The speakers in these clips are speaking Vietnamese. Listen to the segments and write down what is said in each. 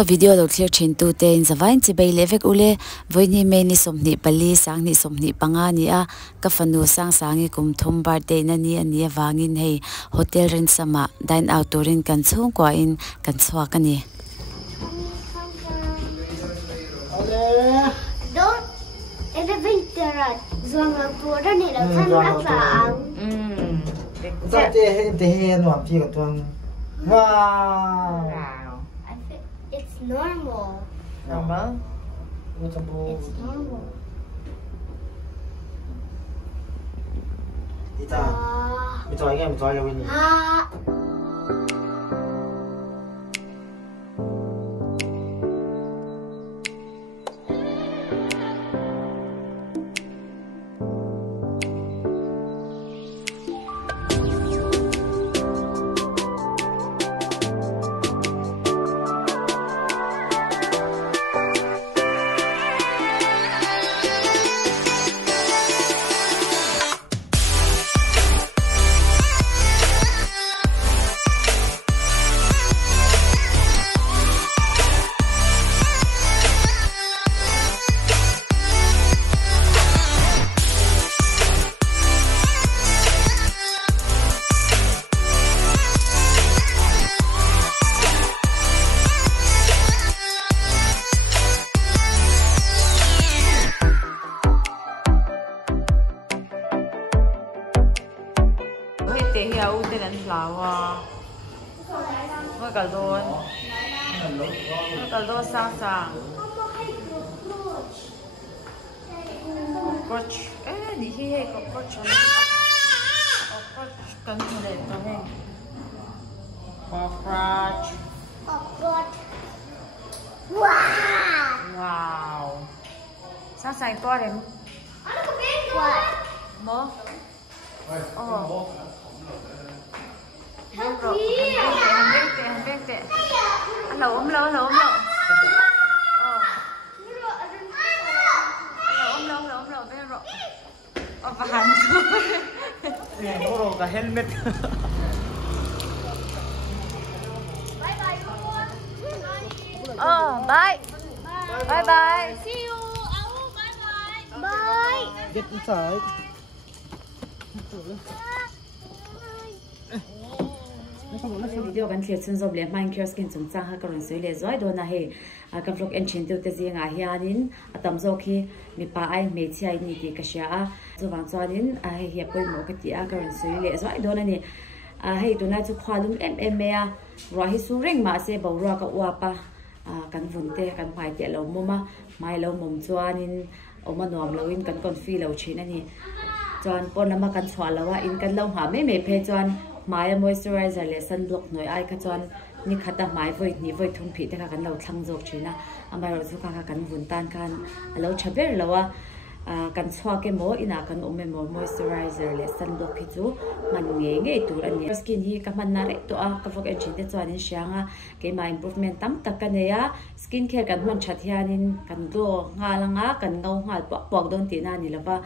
ka video lo clear chin tu te in zawain chi bei levek ule voini me ni somni pali sang ni somni panga ni a ka fanu Sangsangi kum3 birthday na ni ani awangin hei hotel ren sama dine out turin kan chung kwa in kan chwa ka ni don't elevator zonga border ni la kan la sang ta te he no am chi ka tuang wow it's normal. Normal? What's a ball? It's normal. Ita. Mình cho cho Winnie. Kaldo sang cockroach ni hi he cockroach cockroach kan thale to he cockroach wow sang to dem What? mo oh Help me! Hello. Hello, helmet. Oh, bye. Bye. See you. Bye. Get inside. Video kan clear chun zob le mind CureSkin chung chang ha karon soi le zoi do na he ka vlog en chin tu te zinga hianin atam zo khi mi pa ai me chi ai ni ti ka sha a chuwang chuanin a he poi mo ka ti a karon soi le zoi do na ni a hei tu na chu khwalum em me a ro hi su reng ma se bo ro ka wa pa kan vun te kan phai te lo mo ma mai lo mom chuanin oma nom lo in kan kon fi lo chin ani chuan pon na ma kan chwa lawa in kan lo ha me phe chuan Maya moisturizer le sunblock noi ai ka chuan ni khata mai voi thum phi te ka kan lo thlang jok thina amai ro chu ka kan vun tan kan alo thaber lawa kan chwa ke mo ina kan ome mo moisturizer le sunblock hi chu man nge tur ani skin hi ka man na re to a ka fok en chin te chuan in sianga ke ma improvement tam tak ka ne ya skin care kan man that hianin kan do nga langa kan ngau ngal pok don ti na ni lawa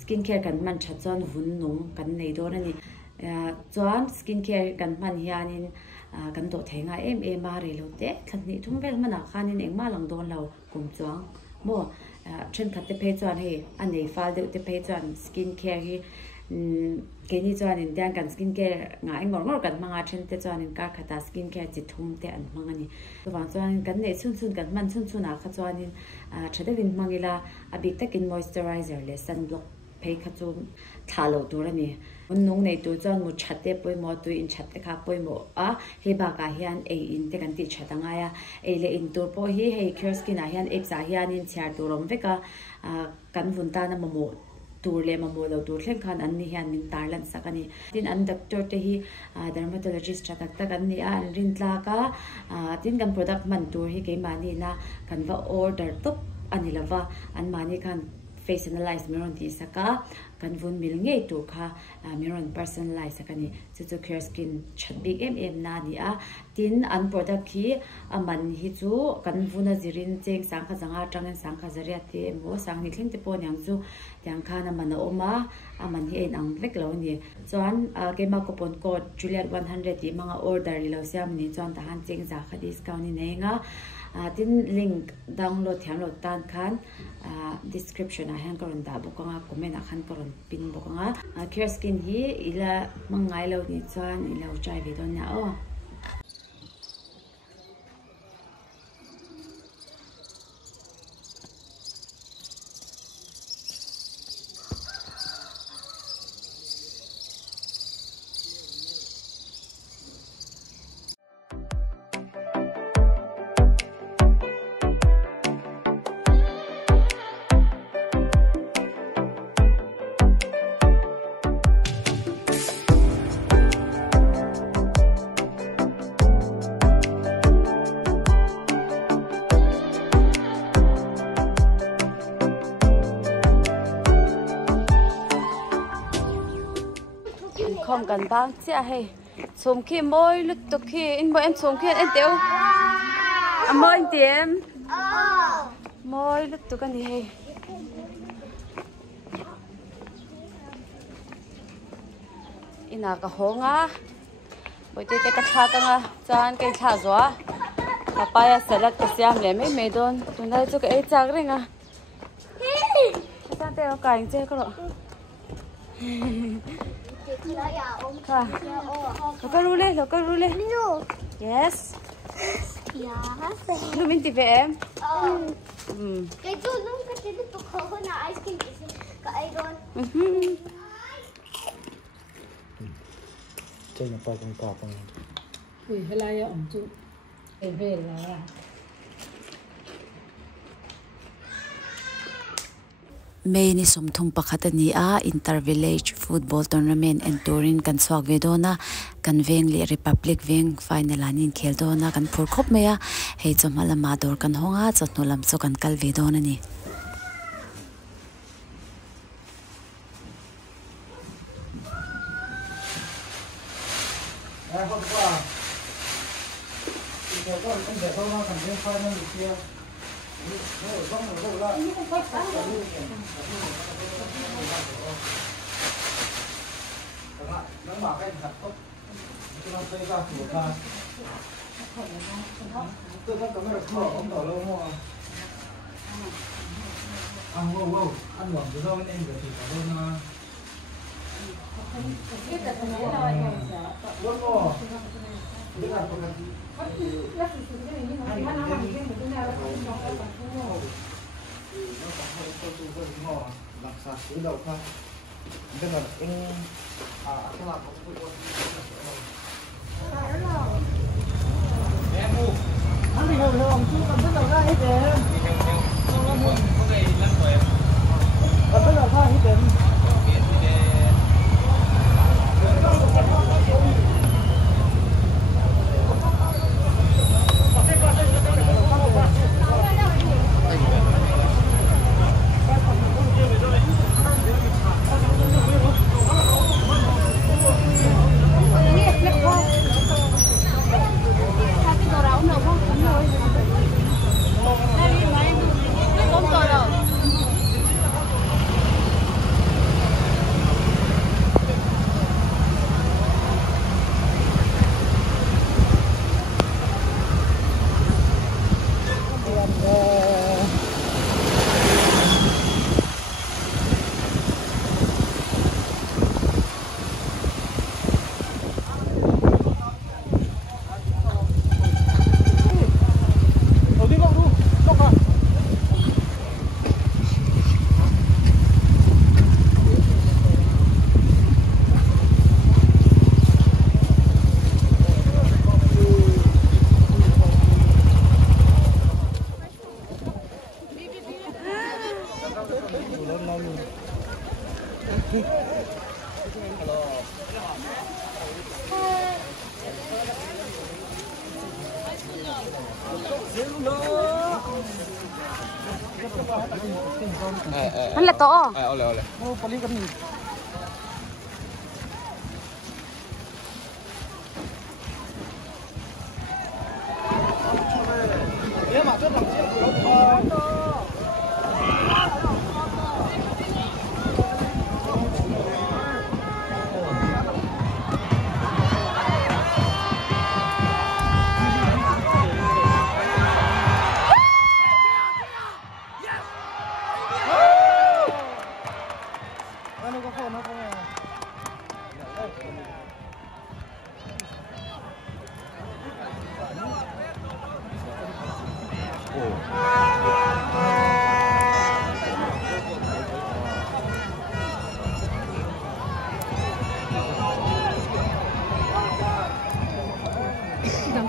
skin care kan man that chuan vun nung kan nei do na ni chuan skin care kan man hianin kan do thenga em a re lo te thani thum vel mana khanin engma lang don lo kum chuang mo chen khat te phe chuan he anei fal de te phe chuan skin care hi ke ni chuan in dang kan skin care nga engor kan manga chen te chuan in ka khata skin care chi thum te an mangani chuan chuan kan ne chun kan man chun a kha chuan in thadevin mangila abik takin moisturizer le sunblock phe kha chu thalo turani nung nei tu chuan mu chate poi mo tu in chate kha poi mo a he ba ka hian e in te kan ti chatanga ya e le in tur po hi he CureSkin a hian exa hian in char turom veka kan vun ta na mo tur le mo lo tur thleng khan an ni hian min tar lan sakani tin an doctor te hi dermatologist chatak tak an ni a rin tla ka tin kan product man tur hi ke mani na kan va order top ani lava an mani kan face analyze miron ti saka kan vun mil ngei tu kha miron personalize sakani chu CureSkin chatbig na ni a tin an product hi aman hi chu kan vuna zirin cheng sang kha janga tangan sang kha zaria te mo sang ni thleng te pon yang chu tiang kha na man oma aman hi en ang vek lo ni chuan ke ma coupon code Juliet 100 ti manga order lo siam ni chuan ta han cheng za kha discount ni nei nga tin link download thiam lo tan khan description a han karon da bokanga comment a khan karon pin bokanga CureSkin hi ila mangai lo ni chuan ila chai ve don na o không cần bang chia hay xuống khi môi lúc tục khi in môi em xuống khi em tiêu môi anh tiêm môi lúc tục cái gì hay ina ka honga boi te ka tha ka nga chan ke tha zo papaya salad ka siam le me don tunai chu ka e chak renga ta te ka ing che ko roค่ะแล้วก็รู้เลยyes ดูมินตีVM ไก่จูนนุ่มก็จะได้ตัวเขาหน้าไอศครีมกับไอรอนเจ้าหน้าปลาเป็นกรอบเป็นอุ้ยอะไรอ่ะอ๋อจุเว่แล้วอ่ะMei som thum pakhatani a inter-village football tournament and touring kan swak vedona kan veng li Republic veng final anin khel dona kan phur khop meya hei chom alama dor kan honga chotnulam chu kan kal vedona ni nó bảo cái thật tốt nó xây ra thủ ra tôi có cái khổ ông đổ lâu mua wow ăn ngọt từ đâu nên được thì cả luôn luôn mua cái là làm sạch cái đầu thôi cái là cái cái là anh thì hồi ông chú cầm rất là ra hết rồi cầm rất là ra hết rồi Hắn là to. Ole. Oh, paling kami. Dia mak tu dah siap. Đang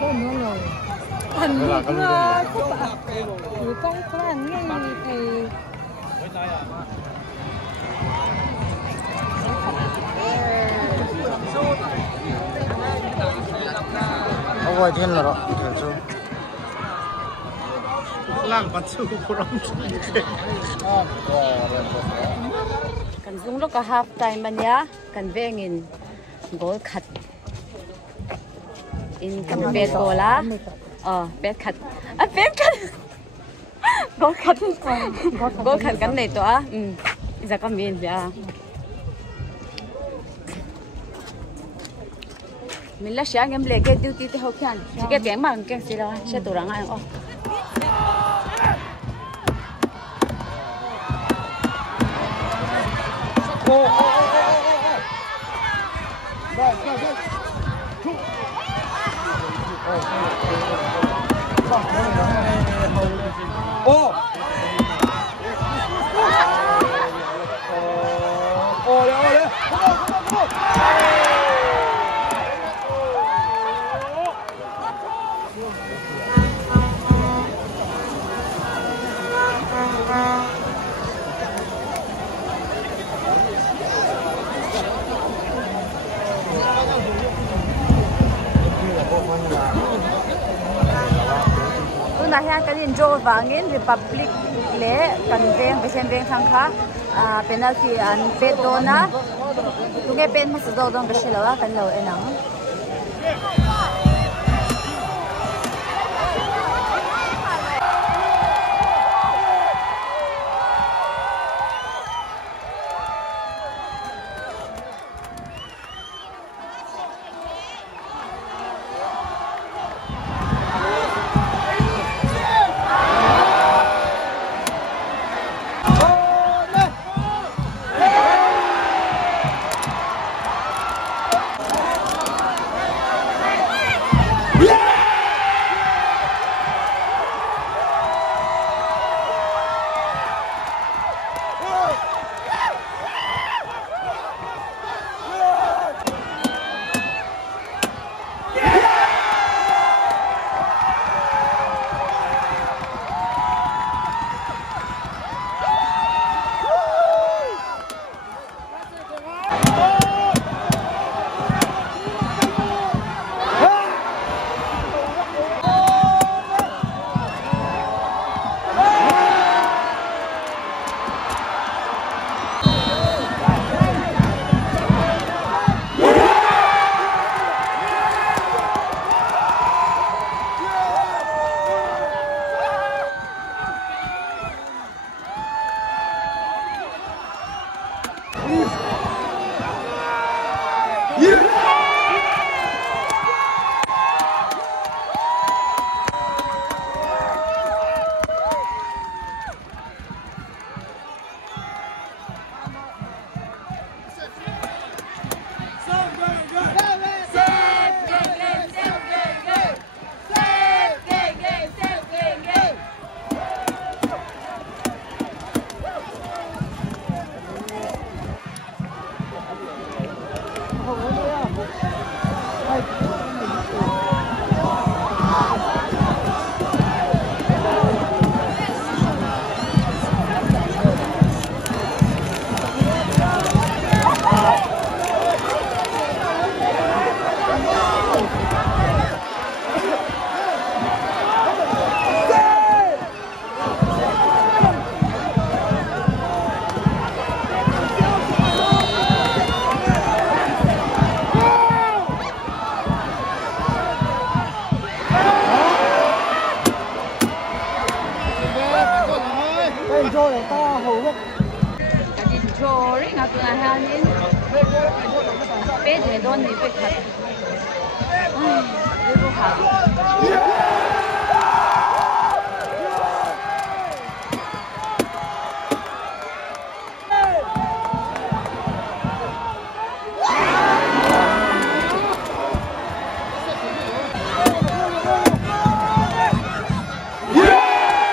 có nữa rồi. Anh đi qua các bạn. Người con có anh nghe thầy. Ôi thiên là đó, thiên chú. Lang bắt chú cũng Kan zung lo ka half time anya kan vengin goal khat in kan bet gola bet khat bet khat goal khat kan nei to a za ka min ya mình là sáng em lấy cái duty thì học khan chỉ cái tiếng mà cái gì đó sẽ tổ răng anh na hian kan enjoy wangin Republic le kan veng vesen veng thang kha penalty an bet dona tunge pen ma sdo dong besilawa kan lo enang enjoy ta hầu hết cái gì cho đấy ngã từ ngày hai đến bé thì đón đi bé thật ai vô hại yeah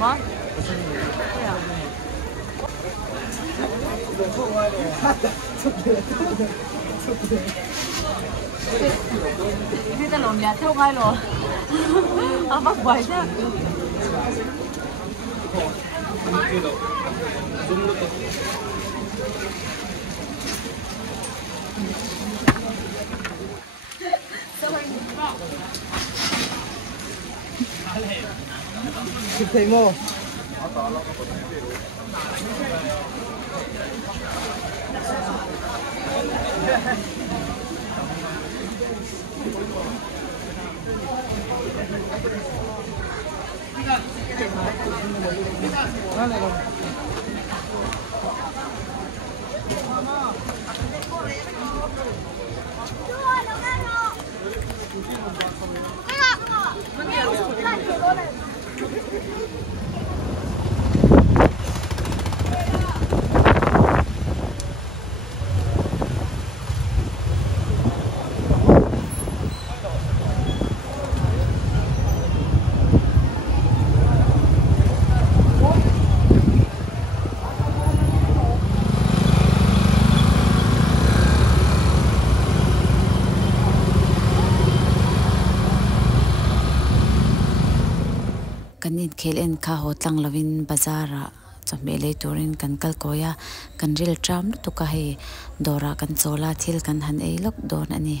Hả? Đi ta lộn nhà theo ngay rồi. Ông bắt quậy chứ. chụp thấy mô kan inkhel en kha ho tlang lovin bazara chome le turin kan kal koya kan ril tram tu ka he dora kan chola thil kan han ei lok don ani